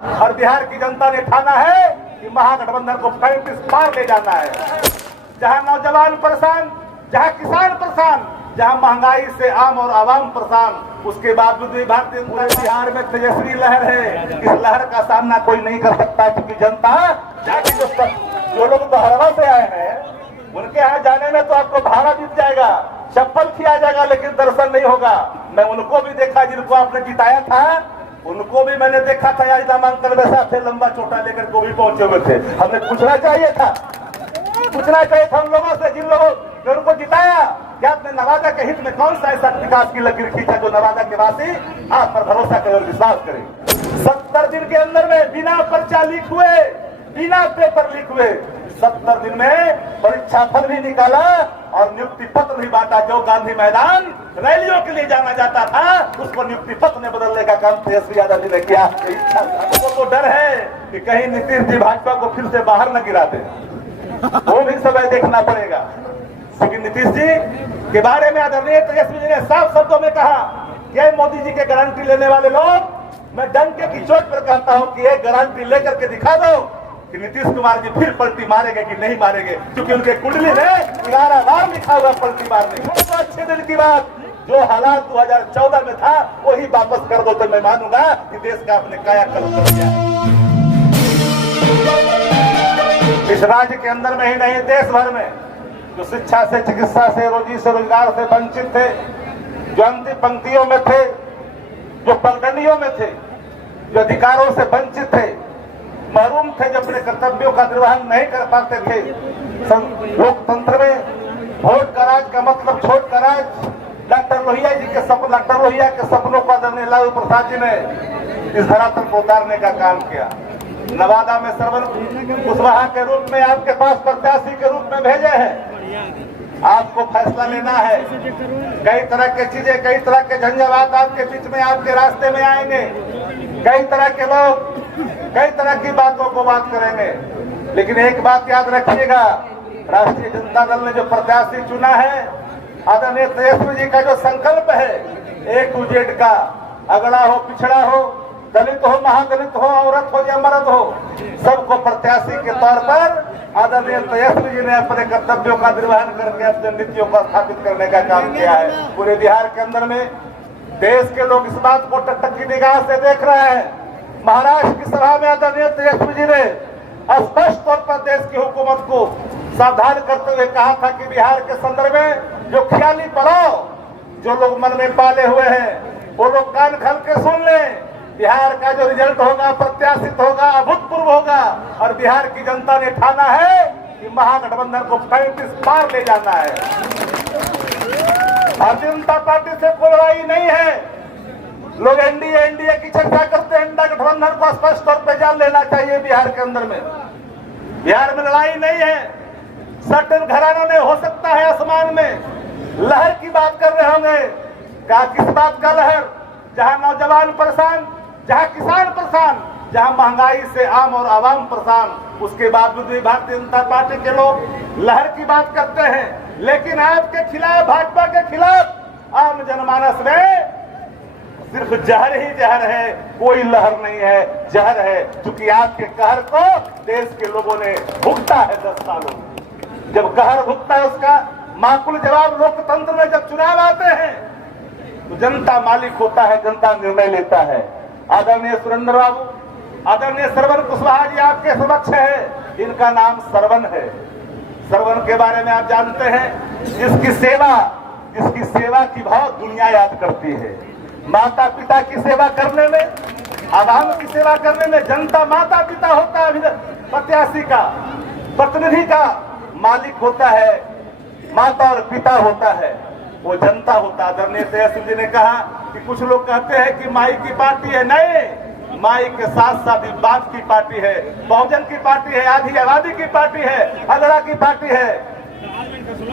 और बिहार की जनता ने ठाना है कि महागठबंधन को 35 पार ले जाना है। जहां नौजवान परेशान, जहां किसान परेशान, जहां महंगाई से आम और आवाम परेशान, उसके बावजूद भी भारतीय बिहार में तेजस्वी लहर है। इस लहर का सामना कोई नहीं कर सकता, क्योंकि जनता जो लोग बहरवा से आए हैं उनके यहाँ जाने में तो आपको भाड़ा बीत जाएगा, चप्पल खिया जाएगा, लेकिन दर्शन नहीं होगा। मैं उनको भी देखा जिनको आपने जिताया था, उनको भी मैंने देखा था। आज नामांकन में साथ थे, लंबा छोटा लेकर को भी पहुंचे हुए थे। हमने पूछना चाहिए था उन लोगों से जिन लोगों ने उनको जिताया, क्या आपने नवादा के हित में कौन सा ऐसा विकास की लकीर खींचा जो नवादा के वासी आप पर भरोसा करें और विश्वास करें। 70 दिन के अंदर में बिना पर्चा लीक हुए, बिना पेपर लीक हुए 70 दिन में परीक्षा फल भी निकाला और नियुक्ति पत्र भी बांटा। जो गांधी मैदान रैलियों के लिए जाना जाता था, उसको नियुक्ति पत्र ने बदलने का काम तेजस्वी यादव जी ने किया। हमको तो डर है कि कहीं नीतीश जी भाजपा को फिर से बाहर न गिरा दे, वो भी समय देखना पड़ेगा। क्योंकि नीतीश जी के बारे में आदरणीय तेजस्वी जी ने साफ शब्दों में कहा कि मोदी जी के गारंटी लेने वाले लोग, मैं डंके की चोट पर कहता हूं कि ये गारंटी लेकर के दिखा दो कि नीतीश कुमार जी फिर पलटी मारेंगे कि नहीं मारेंगे, क्योंकि उनके कुंडली में 11 बार लिखा हुआ पलटी मारने। तो अच्छे दिल की बात, जो हालात 2014 में था वही वापस कर दो तो मैं मानूंगा कि देश का अपने कायाकल्प कर दिया है। इस राज्य के अंदर में ही नहीं, देश भर में जो शिक्षा से, चिकित्सा से, रोजी से, रोजगार से वंचित थे, जो अंतिम पंक्तियों में थे, जो पगडंडियों में थे, जो अधिकारों से वंचित थे, महरूम थे, जो अपने कर्तव्यों का निर्वहन नहीं कर पाते थे। लोकतंत्र में वोट का राज का मतलब छोट का राज, डॉक्टर लोहिया के सपनों को आदरणीय लालू प्रसाद जी ने इस धरातल को उतारने का काम किया। नवादा में श्रवण कुशवाहा के रूप में आपके पास प्रत्याशी के रूप में भेजे हैं। आपको फैसला लेना है। कई तरह की चीजें, कई तरह के झंझावात आपके बीच में, आपके रास्ते में आएंगे। कई तरह के लोग कई तरह की बातों को बात करेंगे, लेकिन एक बात याद रखिएगा, राष्ट्रीय जनता दल ने जो प्रत्याशी चुना है, आदरणीय तेजस्वी जी का जो संकल्प है, A to Z का, अगड़ा हो, पिछड़ा हो, दलित हो, महादलित हो, औरत हो या मर्द हो, सबको प्रत्याशी के तौर पर आदरणीय तेजस्वी जी ने अपने कर्तव्यों का निर्वहन करके अपने नीतियों को स्थापित करने का काम किया है। पूरे बिहार के अंदर में देश के लोग इस बात को टकटक की निगाह से देख रहे हैं। महाराष्ट्र की सभा में आदरणीय तेजस्वी जी ने स्पष्ट तौर पर देश की हुकूमत को सावधान करते हुए कहा था कि बिहार के संदर्भ में जो ख्याली पड़ाव जो लोग मन में पाले हुए हैं, वो लोग कान खोल के सुन लें। बिहार का जो रिजल्ट होगा, प्रत्याशित होगा, अभूतपूर्व होगा, और बिहार की जनता ने ठाना है कि महागठबंधन को 35 पार ले जाना है। भारतीय जनता पार्टी से कोई लड़ाई नहीं है। लोग एनडीए की चर्चा करते हैं, इंडिया गठबंधन को स्पष्ट तौर पर जान लेना चाहिए। बिहार के अंदर में, बिहार में लड़ाई नहीं है। सर्टेन घरानों ने हो सकता है आसमान में लहर की बात कर रहे होंगे, क्या किस बात का लहर? जहां नौजवान परेशान, जहां किसान परेशान, जहां महंगाई से आम और आवाम परेशान, उसके बावजूद भी भारतीय जनता पार्टी के लोग लहर की बात करते हैं। लेकिन आपके खिलाफ, भाजपा के खिलाफ आम जनमानस में सिर्फ जहर ही जहर है, कोई लहर नहीं है, जहर है। क्योंकि आपके कहर को देश के लोगों ने भुगता है 10 सालों में। जब कहर भुगता है, उसका माकूल जवाब लोकतंत्र में जब चुनाव आते हैं तो जनता मालिक होता है, जनता निर्णय लेता है। आदरणीय सुरेंद्र बाबू, आदरणीय श्रवण कुशवाहा जी आपके समक्ष है। इनका नाम श्रवण है। श्रवण के बारे में आप जानते हैं, जिसकी सेवा की भाव दुनिया याद करती है। माता पिता की सेवा करने में, आवाम की सेवा करने में जनता माता पिता होता है, प्रत्याशी का, प्रतिनिधि का मालिक होता है, माता और पिता होता है, वो जनता होता है। आदरणीय तेजस्वी जी ने कहा कि कुछ लोग कहते हैं कि माई की पार्टी है। नहीं, माई के साथ साथ बाप की पार्टी है, बहुजन की पार्टी है, आधी आबादी की पार्टी है, अगड़ा की पार्टी है,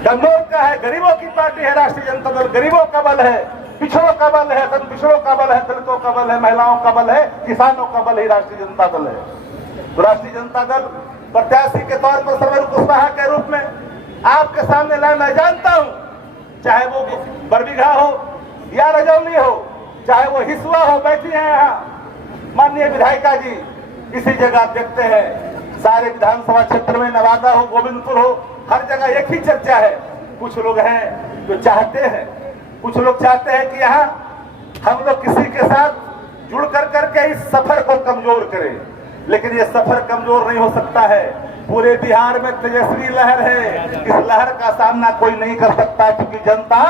कमजोर का है, गरीबों की पार्टी है। राष्ट्रीय जनता दल गरीबों का बल है, पिछड़ों का बल है, पिछड़ों का बल है, दलितों का बल है, महिलाओं का बल है, किसानों का बल ही राष्ट्रीय जनता दल है। तो राष्ट्रीय जनता दल प्रत्याशी के तौर पर श्रवण कुशवाहा के रूप में आपके सामने लाए। मैं जानता हूं, चाहे वो बरबीघा हो या रजौली हो, चाहे वो हिसुआ हो, बैठी है यहाँ माननीय विधायिका जी, किसी जगह आप देखते हैं सारे विधानसभा क्षेत्र में, नवादा हो, गोविंदपुर हो, हर जगह एक ही चर्चा है। कुछ लोग हैं जो चाहते हैं, कुछ लोग चाहते हैं कि यहाँ हम लोग किसी के साथ जुड़ करके इस सफर को कमजोर करें, लेकिन ये सफर कमजोर नहीं हो सकता है। पूरे बिहार में तेजस्वी लहर है, इस लहर का सामना कोई नहीं कर सकता, क्योंकि जनता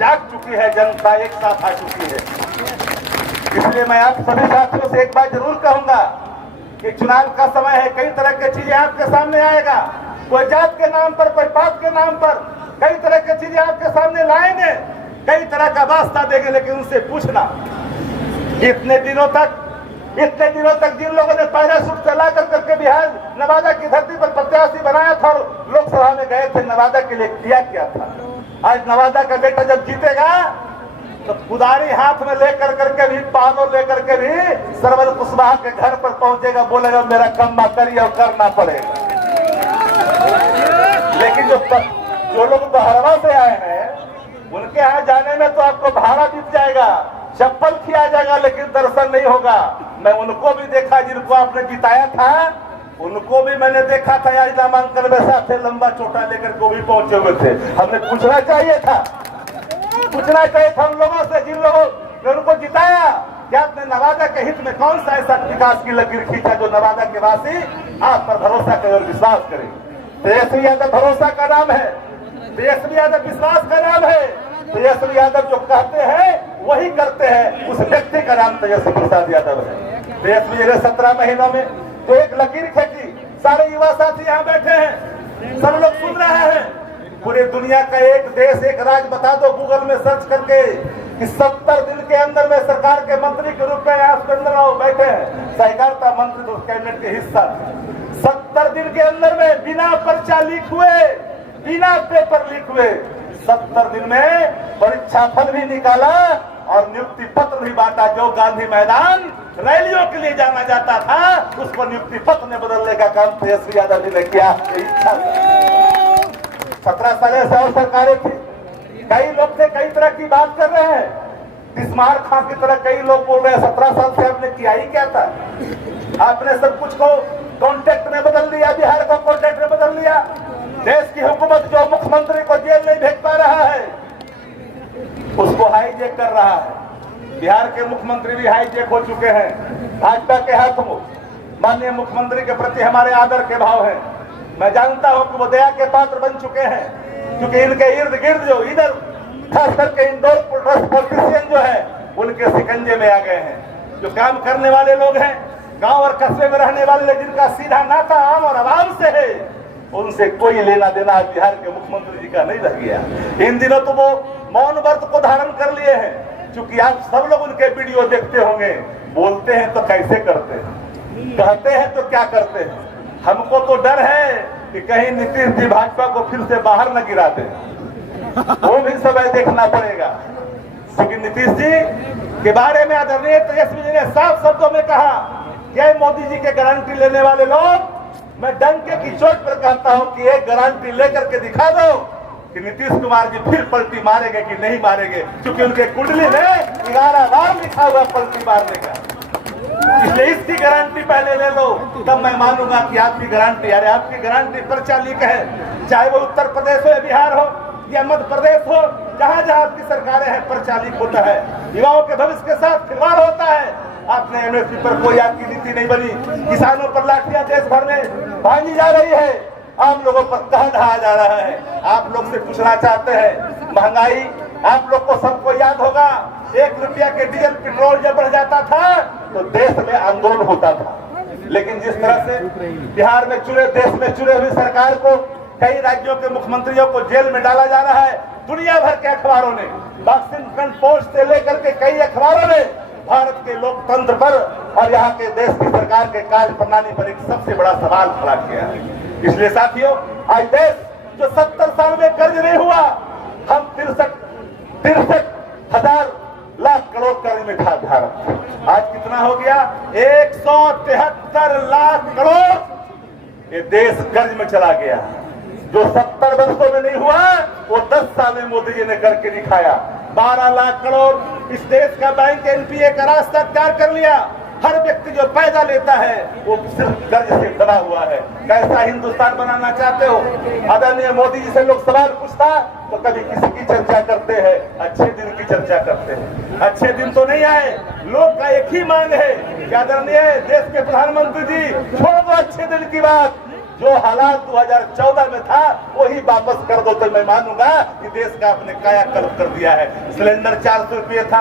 जाग चुकी है, जनता एक साथ आ चुकी है। इसलिए मैं आप सभी साथियों से एक बात जरूर कहूंगा कि चुनाव का समय है, कई तरह की चीजें आपके सामने आएगा, कोई जात के नाम पर, कोई पात के नाम पर कई तरह की चीजें आपके सामने लाएंगे, कई तरह का वास्ता देंगे, लेकिन उनसे पूछना इतने दिनों तक जिन लोगों ने पैराशूट चला करके बिहार नवादा की धरती पर प्रत्याशी बनाया था और लोकसभा में गए थे, नवादा के लिए किया क्या था। आज नवादा का बेटा जब जीतेगा तो कुदारी हाथ में लेकर करके भी, पानो लेकर के भी सरवर कुशवाहा के घर पर पहुंचेगा, बोलेगा मेरा कम करिए और करना पड़ेगा। लेकिन जो लोग बहरवा से आए हैं, उनके यहाँ जाने में तो आपको भाड़ा बीत जाएगा, चप्पल खिया जाएगा, लेकिन दर्शन नहीं होगा। मैं उनको भी देखा जिनको आपने जिताया था, उनको भी मैंने देखा था आज नामांकन में साथ लंबा चोटा लेकर को भी पहुंचे हुए थे। हमने पूछना चाहिए था उन लोगों से जिन लोगों ने उनको जिताया, क्या आपने नवादा के हित में कौन सा ऐसा विकास की लकीर खींचा जो नवादा के वासी आप पर भरोसा करें और विश्वास करें। तेजस्वी यादव भरोसा का नाम है, तेजस्वी यादव विश्वास का नाम है, तेजस्वी यादव जो कहते हैं वही करते हैं, उस व्यक्ति का नाम तेजस्वी प्रसाद यादव है। तेजस्वी ने 17 महीनों में तो एक लकीर खींची। सारे युवा साथी यहाँ बैठे हैं, सब लोग सुन रहे हैं। पूरे दुनिया का एक देश, एक राज्य बता दो गूगल में सर्च करके कि 70 दिन के अंदर में सरकार के मंत्री के रूप में यहाँ सुरेंद्र राव बैठे हैं, सहकारिता मंत्री तो कैबिनेट के हिस्सा। 70 दिन के अंदर में बिना पर्चा लीक हुए, बिना पेपर लीक हुए 70 दिन में परीक्षा फल भी निकाला और नियुक्ति पत्र भी बांटा। जो गांधी मैदान रैलियों के लिए जाना जाता था, उस पर नियुक्ति पत्र ने बदलने का काम तेजस्वी यादव जी ने किया। इच्छा 17 साल से और सरकारें थी, कई लोग थे कई तरह की बात कर रहे हैं, बिस्मार खां की तरह कई लोग बोल रहे हैं 17 साल से आपने किया ही क्या था। आपने सब कुछ को कॉन्टेक्ट में बदल दिया, बिहार को कॉन्टेक्ट में बदल दिया। देश की हुकूमत जो मुख्यमंत्री को जेल नहीं भेज पा रहा है, उसको हाईजेक कर रहा है। बिहार के मुख्यमंत्री भी हाईजेक हो चुके हैं भाजपा के हाथों। माननीय मुख्यमंत्री के प्रति हमारे आदर के भाव हैं। मैं जानता हूं कि वो दया के पात्र बन चुके हैं, क्योंकि इनके इर्द गिर्द जो इधर खास करके इंदौर पॉलिटिशियन जो है उनके शिकंजे में आ गए हैं। जो काम करने वाले लोग हैं, गांव और कस्बे में रहने वाले, जिनका सीधा नाता आम और आवाम से है, उनसे कोई लेना देना बिहार के मुख्यमंत्री जी का नहीं रह गया। इन दिनों तो वो मौन व्रत को धारण कर लिए हैं, क्योंकि आप सब लोग उनके वीडियो देखते होंगे। बोलते हैं तो कैसे करते हैं, कहते हैं तो क्या करते हैं। हमको तो डर है कि कहीं नीतीश जी भाजपा को फिर से बाहर न गिरा दे, वो भी समय देखना पड़ेगा। क्योंकि नीतीश जी के बारे में आदरणीय तेजस्वी जी ने साफ शब्दों में कहा कि मोदी जी के गारंटी लेने वाले लोग, मैं डंके की चोट पर कहता हूं कि एक गारंटी लेकर के दिखा दो कि नीतीश कुमार जी फिर पलटी मारेंगे कि नहीं मारेंगे, क्योंकि उनके कुंडली में 11 बार लिखा हुआ पलटी मारने का। इसलिए इसकी गारंटी पहले ले लो, तब मैं मानूंगा कि आपकी गारंटी, अरे आपकी गारंटी पर्चा लीक है, चाहे वो उत्तर प्रदेश हो या बिहार हो या मध्य प्रदेश हो, जहां जहां आपकी सरकारें हैं पर्चा लीक होता है, युवाओं के भविष्य के साथ खिलवाड़ होता है। आपने एमएसपी पर कोई आपकी नीति नहीं बनी, किसानों पर लाठियां देश भर में भांजी जा रही है, आम लोगों पर कह ढहा जा रहा है। आप लोग से पूछना चाहते हैं, महंगाई आप लोग को सबको याद होगा, 1 रुपया के डीजल पेट्रोल जब बढ़ जाता था तो देश में आंदोलन होता था। लेकिन जिस तरह से बिहार में देश में चुने हुई सरकार को कई राज्यों के मुख्यमंत्रियों को जेल में डाला जा रहा है, दुनिया भर के अखबारों ने, वाशिंगटन पोस्ट से लेकर के कई अखबारों ने भारत के लोकतंत्र पर और यहाँ के देश की सरकार के कार्य प्रणाली पर एक सबसे बड़ा सवाल खड़ा किया है। इसलिए साथियों, आज देश जो 70 साल में कर्ज नहीं हुआ, हम 63,000 लाख करोड़ कर्ज में था भारत। आज कितना हो गया? 173 लाख करोड़ ये देश कर्ज में चला गया। जो 70 वर्षों में नहीं हुआ, वो 10 साल में मोदी जी ने करके दिखाया। 12 लाख करोड़ इस देश का बैंक एनपीए का रास्ता तैयार कर लिया। हर व्यक्ति जो पैदा लेता है वो सिर्फ कर्ज से दबा हुआ है। कैसा हिंदुस्तान बनाना चाहते हो? आदरणीय मोदी जी से लोग सवाल पूछता तो कभी किसी की चर्चा करते हैं, अच्छे दिन की चर्चा करते हैं। अच्छे दिन तो नहीं आए। लोग का एक ही मांग है कि आदरणीय देश के प्रधानमंत्री जी छोड़ दो अच्छे दिन की बात, जो हालात 2014 में था वही वापस कर दो तो मैं मानूंगा कि देश का आपने कायाकल्प कर दिया है। सिलेंडर 400 रुपये था,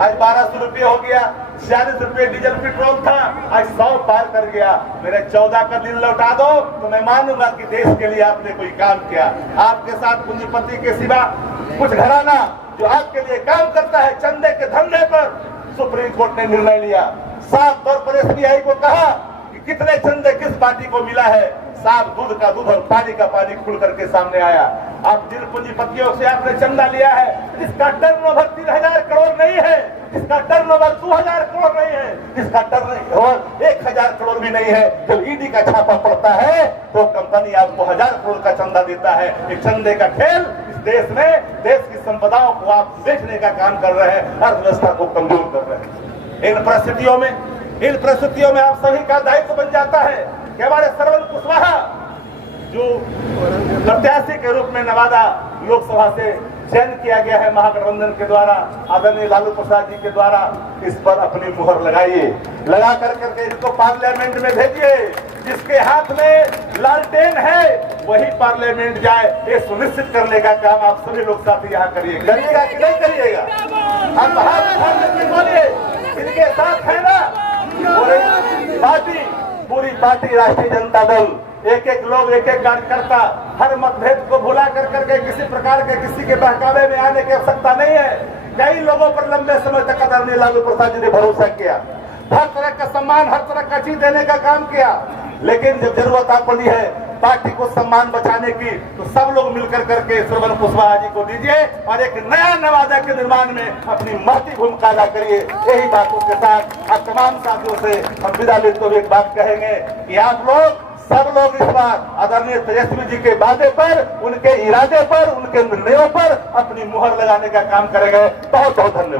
आज 1200 रुपये हो गया। 40 रुपये डीजल पेट्रोल था, आज 100 पार कर गया। मेरे 14 का दिन लौटा दो तो मैं मानूंगा कि देश के लिए आपने कोई काम किया। आपके साथ पूंजीपति के सिवा कुछ घराना जो आपके लिए काम करता है चंदे के धंधे पर सुप्रीम कोर्ट ने निर्णय लिया। साफ तौर पर एसबीआई को कहा कि कितने चंदे किस पार्टी को मिला है। साफ दूध का दूध और पानी का पानी खुल करके सामने आया। अब जिन पूंजीपतियों से आपने चंदा लिया है इसका टर्नओवर 3000 करोड़ नहीं है, इसका टर्नओवर 2000 करोड़ नहीं है, इसका टर्नओवर 1000 करोड़ भी नहीं है। जब ईडी का छापा पड़ता है तो कंपनी आपको 1000 करोड़ का चंदा देता है। एक चंदे का खेल इस देश में देश की संपदाओं को आप बेचने का काम कर रहे हैं, अर्थव्यवस्था को कमजोर कर रहे हैं। इन परिस्थितियों में आप सभी का दायित्व बन जाता है कि हमारे श्रवण कुशवाहा जो प्रत्याशी के रूप में नवादा लोकसभा से चयन किया गया है महागठबंधन के द्वारा, आदरणीय लालू प्रसाद जी के द्वारा, इस पर अपनी मुहर लगाइए। लगा करके इसको पार्लियामेंट में भेजिए। जिसके हाथ में लालटेन है वही पार्लियामेंट जाए, ये सुनिश्चित करने का काम आप सभी लोग साथी यहाँ करिएगा कि नहीं करिएगा? आप हाथ उठाने के बोलिए, इनके साथ है ना पूरी पार्टी राष्ट्रीय जनता दल, एक एक लोग, एक एक कार्यकर्ता, हर मतभेद को भुला करके किसी प्रकार के किसी के बहकावे में आने की आवश्यकता नहीं है। कई लोगों पर लंबे समय तक आदरणीय लालू प्रसाद जी ने भरोसा किया, हर तरह का सम्मान, हर तरह का चीज देने का काम किया, लेकिन जब जरूरत आ पड़ी है पार्टी को सम्मान बचाने की तो सब लोग मिलकर करके श्रवण कुशवाहा जी को दीजिए और एक नया नवादा के निर्माण में अपनी महती भूमिका अदा करिए। यही बातों के साथ आप तमाम साथियों से हम विदा लेते हुए एक बात कहेंगे कि आप लोग सब लोग इस बार आदरणीय तेजस्वी जी के वादे पर, उनके इरादे पर, उनके निर्णयों पर अपनी मुहर लगाने का काम करेंगे। बहुत बहुत धन्यवाद।